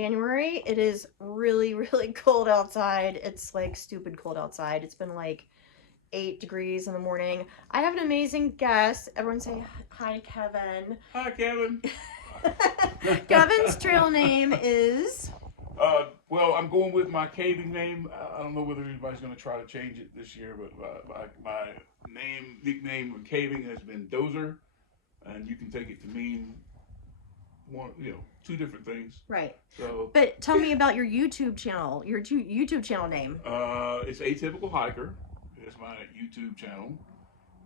January. It is really, really cold outside. It's like stupid cold outside. It's been like 8 degrees in the morning. I have an amazing guest. Everyone say hi, Kevin. Hi, Kevin. Kevin's trail name is... Well, I'm going with my caving name. I don't know whether anybody's going to try to change it this year, but my nickname for caving has been Dozer, and you can take it to mean two different things. Right. So, but tell me about your YouTube channel. Your YouTube channel name. It's Atypical Hiker. It's my YouTube channel,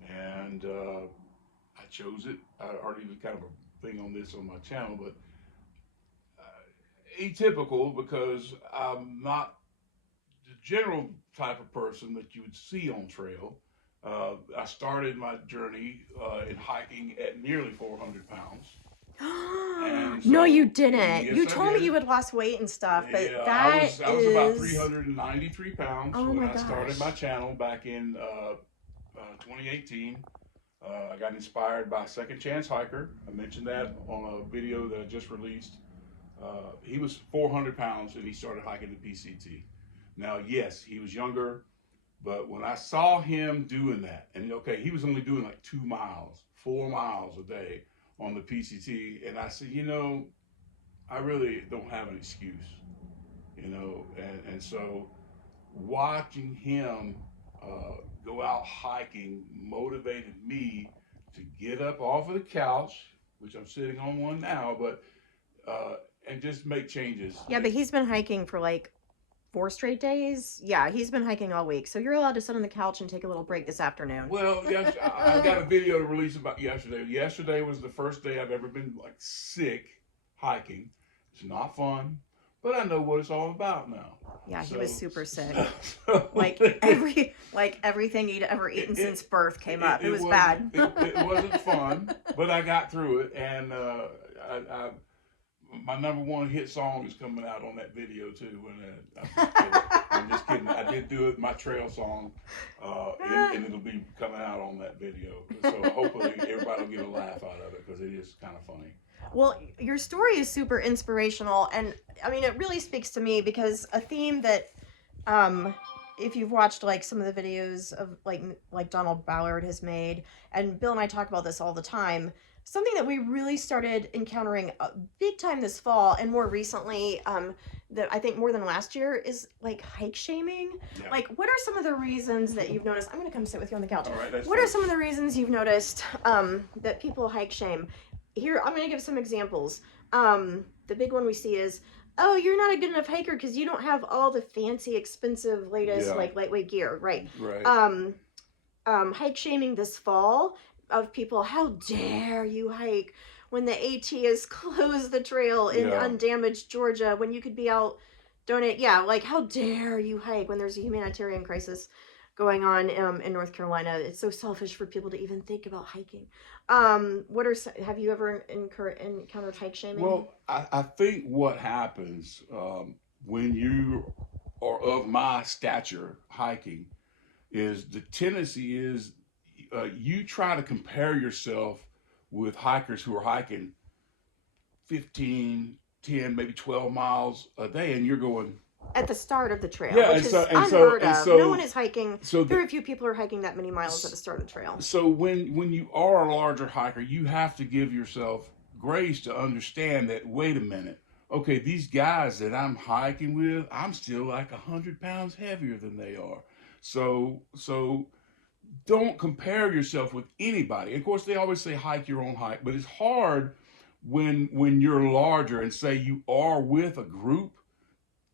and I chose it. I already have kind of a thing on this on my channel, but atypical because I'm not the general type of person that you would see on trail. I started my journey in hiking at nearly 400 pounds. So, no, you didn't. Yes, you told me you had lost weight and stuff, but yeah, that I was about 393 pounds when I started my channel back in 2018. I got inspired by Second Chance Hiker. I mentioned that on a video that I just released. He was 400 pounds and he started hiking the PCT. Now, yes, he was younger, but when I saw him doing that, and okay, he was only doing like 2 miles, 4 miles a day on the PCT, and I said, I really don't have an excuse, and so watching him go out hiking motivated me to get up off of the couch, which I'm sitting on one now, but and just make changes. Yeah, but he's been hiking for like 4 straight days. Yeah, he's been hiking all week. So you're allowed to sit on the couch and take a little break this afternoon. Well, yes, I got a video to release about yesterday. Yesterday was the first day I've ever been like sick hiking. It's not fun, but I know what it's all about now. Yeah, he was super sick. like everything he'd ever eaten since birth came up. It was bad. It wasn't fun, but I got through it, and my #1 hit song is coming out on that video too. I'm just kidding. I did do it, my trail song, and it'll be coming out on that video. So hopefully everybody will get a laugh out of it because it is kind of funny. Well, your story is super inspirational, and I mean it really speaks to me because a theme that, if you've watched like some of the videos of like Donald Ballard has made, and Bill and I talk about this all the time. Something that we really started encountering big time this fall, and more recently, that I think more than last year, is like hike shaming. Yeah. Like, what are some of the reasons that you've noticed? I'm going to come sit with you on the couch. All right, what are some of the reasons you've noticed that people hike shame? Here, I'm going to give some examples. The big one we see is, oh, you're not a good enough hiker because you don't have all the fancy, expensive, latest, like lightweight gear, right? Right. Hike shaming this fall. Of people, how dare you hike when the AT has closed the trail in undamaged Georgia when you could be out donate. Yeah, like how dare you hike when there's a humanitarian crisis going on in North Carolina. It's so selfish for people to even think about hiking. Have you ever encountered hike shaming? Well, I think what happens when you are of my stature hiking is the tendency is you try to compare yourself with hikers who are hiking 15, 10, maybe 12 miles a day, and you're going at the start of the trail, yeah, which is unheard of. No one is hiking. Very few people are hiking that many miles at the start of the trail. So when you are a larger hiker, you have to give yourself grace to understand that, wait a minute, okay, these guys that I'm hiking with, I'm still like 100 pounds heavier than they are. So don't compare yourself with anybody. Of course, they always say hike your own hike, but it's hard when you're larger and say you are with a group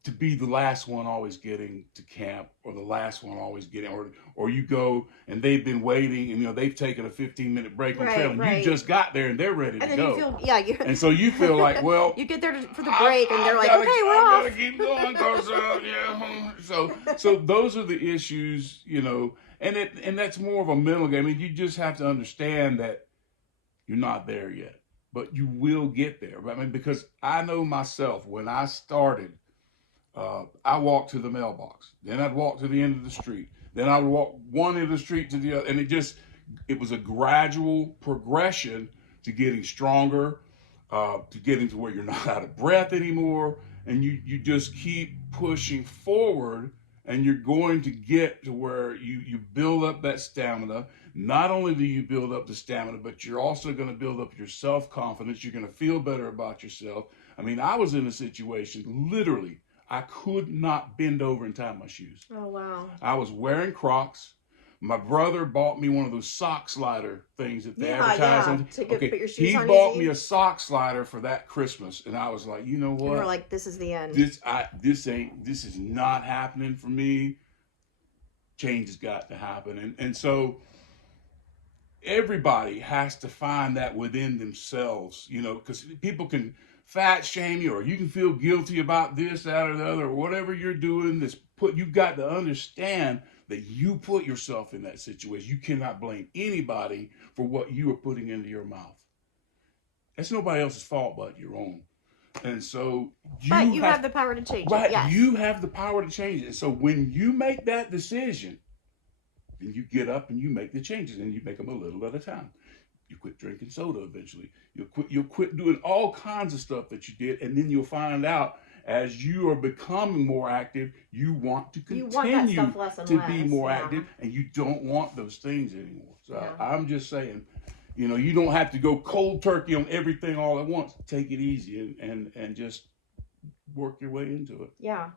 to be the last one always getting to camp, or the last one always getting, or you go and they've been waiting and they've taken a 15-minute break on trail, and you just got there and they're ready to go. You feel, and so you feel like, well, you get there for the break and they're like, okay, we're off. I gotta keep going, so those are the issues, and that's more of a mental game. I mean, you just have to understand that you're not there yet, but you will get there. I mean, because I know myself, when I started, I walked to the mailbox, then I'd walk to the end of the street, then I would walk one end of the street to the other, and it was a gradual progression to getting stronger, to getting to where you're not out of breath anymore, and you just keep pushing forward, and you're going to get to where you build up that stamina. Not only do you build up the stamina, but you're also going to build up your self-confidence. You're going to feel better about yourself. I mean, I was in a situation, literally, I could not bend over and tie my shoes. Oh, wow. I was wearing Crocs. My brother bought me one of those sock slider things that they advertise on. To put your shoes he on bought easy. me a sock slider for that Christmas, and I was like, you know what? And we're like, this is the end. This is not happening for me. Change has got to happen, and so everybody has to find that within themselves, you know, because people can fat shame you, or you can feel guilty about this, that, or the other, or whatever you're doing. You've got to understand that you put yourself in that situation. You cannot blame anybody for what you are putting into your mouth. That's nobody else's fault but your own. And so you have the power to change it. Yes. You have the power to change it. And so when you make that decision, then you get up and you make the changes, and you make them a little at a time. You quit drinking soda eventually. You'll quit doing all kinds of stuff that you did, and then you'll find out as you are becoming more active, you want to continue to be more active, and you don't want those things anymore. So I'm just saying, you know, you don't have to go cold turkey on everything all at once. Take it easy and just work your way into it. Yeah.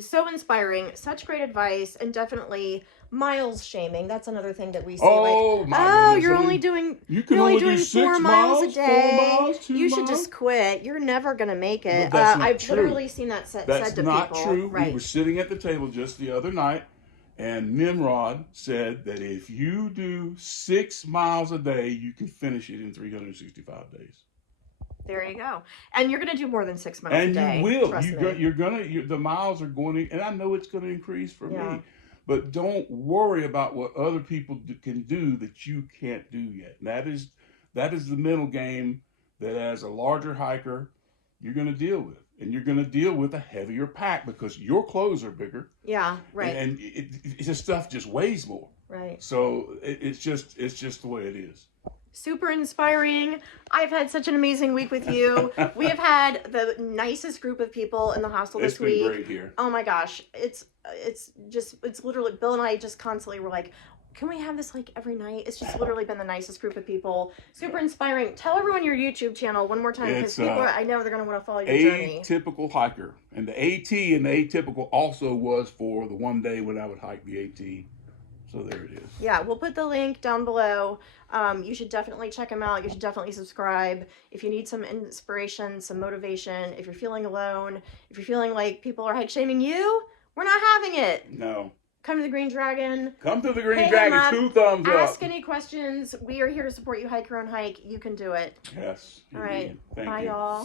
So inspiring, such great advice, and definitely miles shaming. That's another thing that we see. You're only doing 4 miles a day. 4 miles, 2 you should miles. just quit. You're never gonna make it. No, that's not I've true. literally seen that said to people. That's not true. Right. We were sitting at the table just the other night, and Nimrod said that if you do 6 miles a day, you can finish it in 365 days. There you go. And you're going to do more than 6 miles a day. And you will. Trust me. The miles are going to, and I know it's going to increase for me. But don't worry about what other people can do that you can't do yet. And that is the mental game that, as a larger hiker, you're going to deal with. And you're going to deal with a heavier pack because your clothes are bigger. Yeah, right. And this stuff just weighs more. Right. So it's just the way it is. Super inspiring. I've had such an amazing week with you. We have had the nicest group of people in the hostel this week. It's been great here. Oh my gosh. It's literally, Bill and I just constantly were like, can we have this like every night? It's just literally been the nicest group of people. Super inspiring. Tell everyone your YouTube channel one more time, because people, I know they're going to want to follow your journey. Atypical Hiker. And the AT and the Atypical also was for the one day when I would hike the AT. So there it is. Yeah, we'll put the link down below. You should definitely check them out. You should definitely subscribe. If you need some inspiration, some motivation, if you're feeling alone, if you're feeling like people are hike shaming you, we're not having it. No. Come to the Green Dragon. Come to the Green Dragon. 2 thumbs up. Ask any questions. We are here to support you. Hike your own hike. You can do it. Yes. All right. Thank Bye, you. y'all.